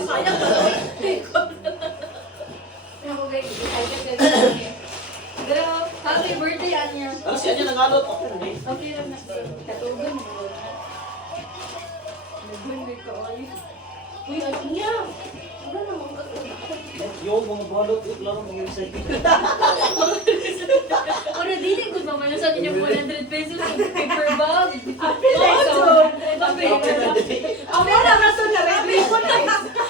sayang ba? Pero, happy birthday, Anya. Ano siya niya nangalot? Okay lang na. Katugan mo. Nag-birthday ka, ay. Uy, Anya. Wala naman ka. Yung mga balot, laro mga recycle. Ano, dili ko ba man sa inyo 100 pesos ang paper bag? Apil na ito. Apil na raso na rin.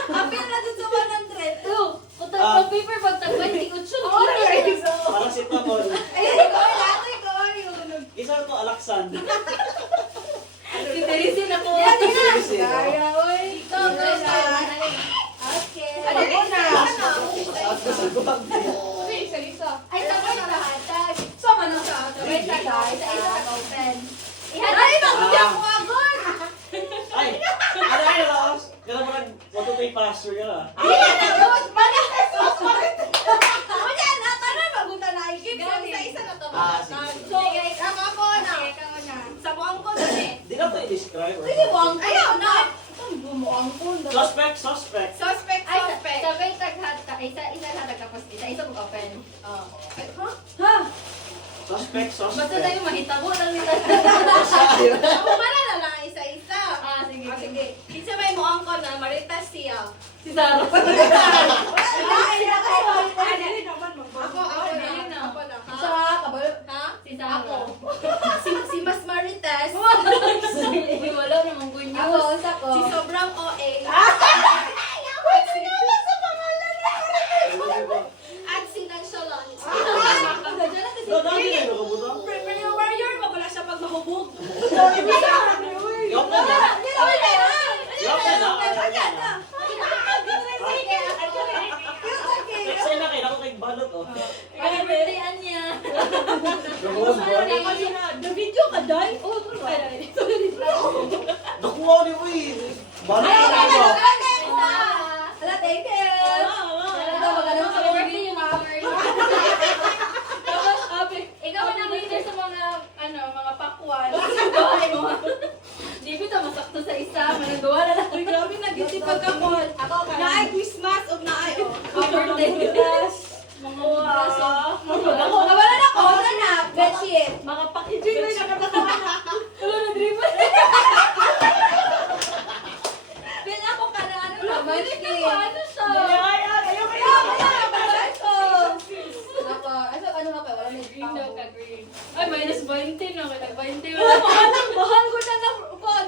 Apil na dun sa 100. To, utang pag paper bag tag 28 kilos. Parang si Pamon. Ayun, ikaw ay lato, ikaw ay yun. Isa to, Alaksan. Si Teresin ako. Kaya, oy. Ito, guys. Okay. Ano ko na? Ay, isa-isa. Ay, tapos na lahat. Sama na sa Wait na guys. Isa open. Ay, Hindi ako agad. Ay! Ano ay, Laos? Kaya mo nag-matutoy pastor ka na. Ay, nagos. Balik na sus. Wala na. Tara, magunta na. Ikip. Isa na to. Sige. So, ako na. Sa buang ko na eh. Di na ito i-describe. or Sige, buang something. ko. Ayaw na. Bumuang ko. Suspect, suspect. Suspect, Ay, suspect. sabay taghat isa hatag tapos isa mo open. Oh. Ha? Ha? Suspect, Basta suspect. tayo mahitabo lang nila. Ako pala na lang isa-isa. Ah, sige. Ah, sige. Kinsa may mo ang na maritas siya. Si Sarah. Ay, ako. Ako Dili na. na. Ako na. Ha? Sa kabalo. Ha? Si Sarah. Ako. Si Mas Marites. Uy, wala namang good Ako, news. sa ko. Si sobrang OA. At si Nonchalant. Dadami na yung kabuto. Pero warrior, mabala siya pag mahubog. Yok na na. Yok na na. Kasi na kayo, ako kay balot oh. Happy birthday, Anya. Gawin ba? The video ka, Day? Oh, tulo. Nakuha ko ni Uy. Balot na ba? Hala, thank you. Ito, maganda Happy sa birthday, yung mga Tapos, happy. Ikaw ang leader sa mga, mga pakwan. Bahay mo. Di ko ito masakto sa isa. Managawa na lang. Uy, grabe, nag-isipag ako. Ako, Naay Christmas o naay o. Happy birthday. Mga braso. Ako, nawala na ako. Wala na, bedsheet. Mga packaging na nakatawa na. Wala na dribble. Pin ako ka na ano na, Ano munchkin. siya? Ako, ano nga pa, wala na Green daw ka, green. Ay, minus 20 na. Kaya 20 Wala ko, anong bahal ko na na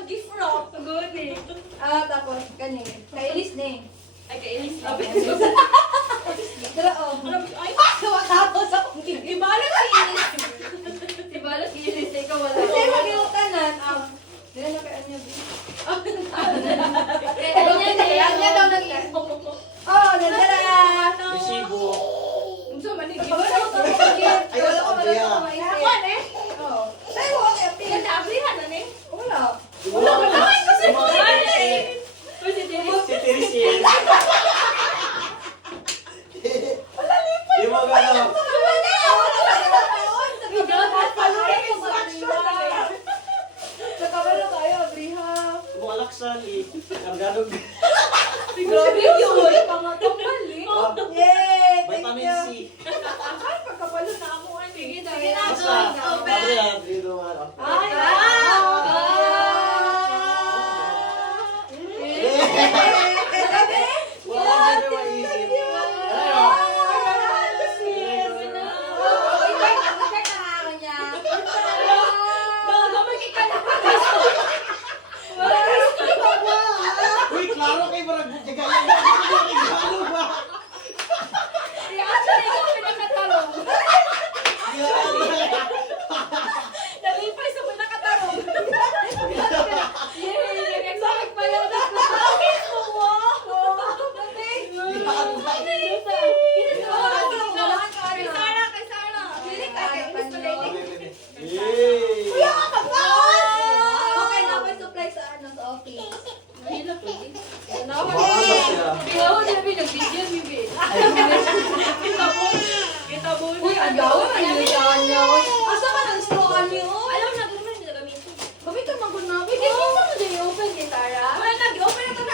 gift wrap. Good eh. Tapos, kani. Kailis na eh. Ay, kainis na. Dala, oh. Ay, tapos ako. Ibalik si Inis. Si Balas, inis. Ikaw wala. Kasi mag-iutanan, dala na kay Anya, B. Eh, Anya na yan. Anya daw nag- Oh, nandala. Resibo. Unsa man ni gift Wala wrap? ko sa gift. Ay, Wala ko Andrea. sa maisip. Ako ne? Oo. Tayo, okay, apil. Kadabrihan na ni. Wala. Wala ko na. kasi Yung mga wala Teresin. Uy, si Dennis. Si Teresin. Yung mga ano. Sa kabalo tayo, Briha. Yung mga Alaksan. Kargado. Grabe yun. Mga tumbal eh. Yay! Thank Vitamin you. C. Ay, pagkabalo na ako. Sige na. Sige na. Basta. Adrian. Dito man. Ay, Wala ka na maisip. Ano? Uy, klaro kayo marag jagayan. Ano ba? Actually, ikaw pinakatalong. nalipay sa mga nakatarong. Yay! Nag-excited pa lang. Kay Sarah, kay Sarah. Dili ka, kay Inis pala ini. Yay! Okay na, may supply sa sa office. Baka siya. Biyaw na bi nag-video mi bi. Kita mo. Uy, ang gawa man yung niya. Asa ka ng straw niyo? Alam na kung ano nila gamitin. Gamitin man ko na. Uy, kasi sa mo dyan i-open kay Tara. Wala nag-open na to na.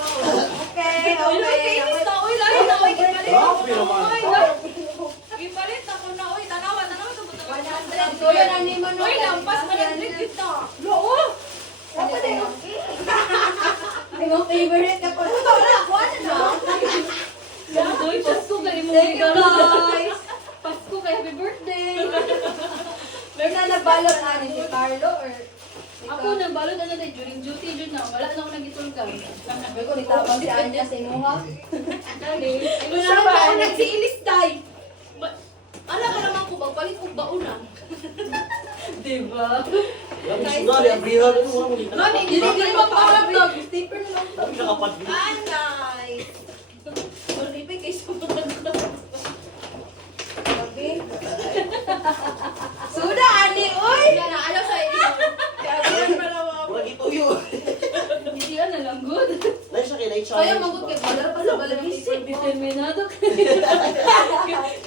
Okay, okay. Uy, lahi na. Uy, gipalit. Grabe naman. Uy, lahi. Gipalit ako na. Uy, tanawa. Tanawa. 100. So, yan, ano mo Uy, lampas pa ng drink kita. Loo. Ako din, okay. Ay, mo favorite ka po. Ito na, kuha na na. Uy, Pasko kayo mo. Thank you, guys. Pasko kayo. Happy birthday. Meron na nagbalot na ni si Carlo or Ako nang balot na natin during duty dun na. Wala na ako nagitulgan. Sabi ko, nitabang si Anya sa inuha. Dali. Ito na ba? Ako nagsiilis day. Alam ka naman ko, magpalit ko baunan. Diba? Grabe, sugal, yung brihan, ano mo, hindi na Mami, hindi kapag- ko magpapalag. Sticker na lang. Grabe, nakapag- Anay. Maripay kayo sa mga Okay. Suda, ani, uy! Yan na, alam sa inyo. Kaya para Murag ito yun. Hindi yan na lang good. Dahil siya kay Light Kaya Challenge, magot diba? kay Padara pa sa balamisip mo. Determinado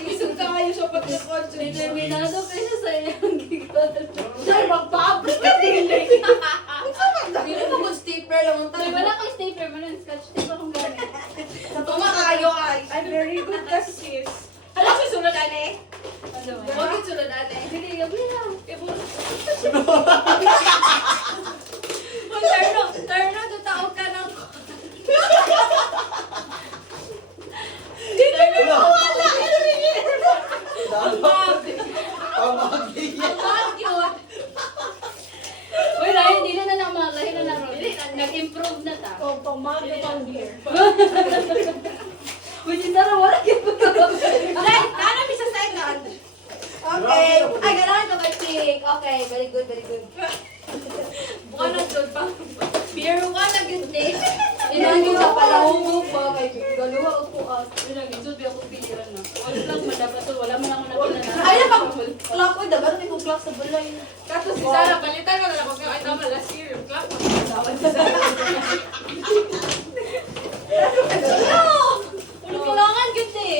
Isog ka kayo sa pagkakot. Determinado kayo sa iyong gigal. Dahil magpa-upload ka din. Hindi mo kung stapler lang ang Ay, tayo. wala kang stapler, wala ng scotch tape akong gamit. Tuma kayo ay. I'm very good ka sis. Alam si Sulod, ane? Ano ba? Bakit Sulod, ane? Hindi, gabi na. Terno, tutao ka ng... Wala. Wala! Pamagi yan. Ang yun! Uy, lahi, hindi na na mga lahi na na ron. Nag-improve na ta. Oh, pamagi pang beer. Uy, Sindara, wala yung Like, hanap isa sa ikan. Okay. Ay, ganahan ko kay Pink. Okay, very good, very good. Buka na doon pa. Beer one na good day. Inahin Inahin sa sa palahugog palahugog pa kay galuha o puas. Yun lang, isod ako piliran na. Wala lang, madapat wala man ako nakilala. Ay, na pag clock ko, dapat may clock sa bulay. Kato si Sarah, palitan mo na lang ako. Ay, tama, last year yung clock mo. Ano kailangan good day?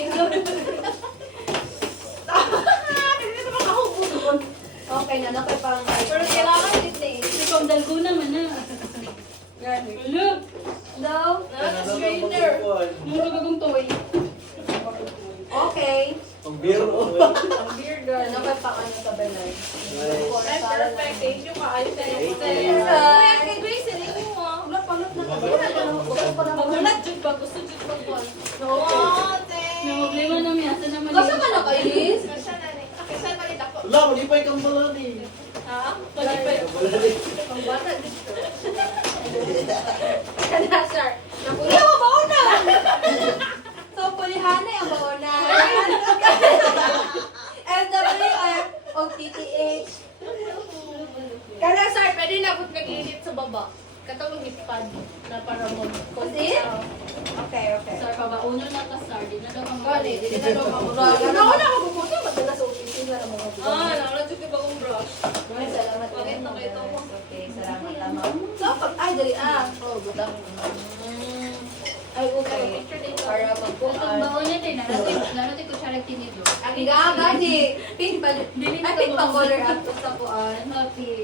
Okay na, napay pang... Pero kailangan good day. Ito pang dalgo naman na. Gani. Hello? Daw? Strainer. Muro gagong toy. Okay. Ang beer, oh. Ang beer girl. Napay pang ano sa balay. Perfect. Thank you, Kaay. Kuya, kay Grace, rin mo. Magulat dyan ba? Gusto dyan ba po? Oo, Problema namin. Asa naman Kasa ka na kay Liz? Wala, malipay kang balan eh. Ha? Malipay. Ang bata dito. Kana, sir. Napuli ako bauna. So, pulihanay ang bauna. FWF o TTH. Kana, sir, pwede na ako nag-init sa baba. Katawag ispad na para mo. Kasi? Okay, okay. Sir, kabaunan na ka, sir. Di na daw kang Kali, di na daw mamura. Ano ako na magpupunta? Madalas sa opisina na mga buwan. nakulat yung bagong brush. Ay, salamat. Pakita ko ito mo. Okay, salamat. Tama. So, pag, ay, dali, oh, butang. Ay, okay. Para Itong magpuan. baon niya din, narating ko siya tinidor. Ang gagani. Pink pa. Dili Ay, na pink pa ito color ato sa puan. Happy.